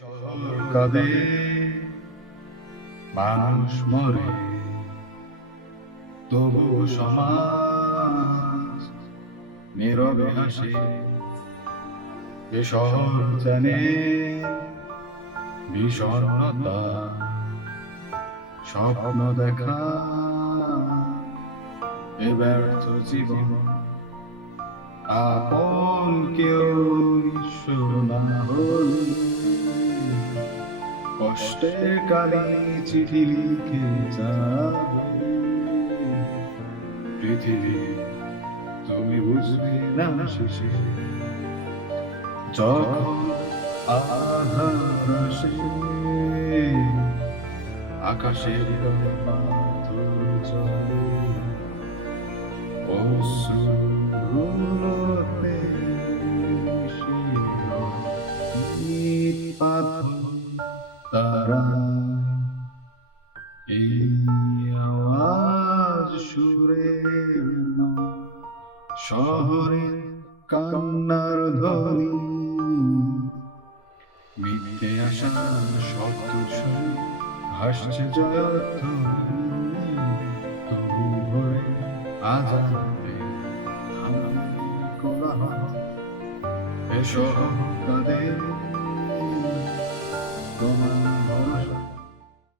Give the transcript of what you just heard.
শহর কাঁদে, মানুষ মরে, তবু সমাজ নীরবে হাসে। এ শহর জানে বিষণ্ণতা, স্বপ্ন দেখা এ ব্যর্থ জীবন। আপন কেউ ঈশ্বর না হলে কষ্টের কালি চিঠি লিখে যাবে। পৃথিবী তুমি বুঝবে না শেষে, যখন আধার আসে, আকাশের পাথর জলে অশ্রুতে পাথর তারায় এই আওয়াজ সুরের নয়, শহরের কান্নার ধ্বনি। মিথ্যে আশা শব্দ শুনে ভাসছে জয়ধ্বনি, তবু ভরে আজাদে থামে কোলাহল। এ শহর কাঁদে,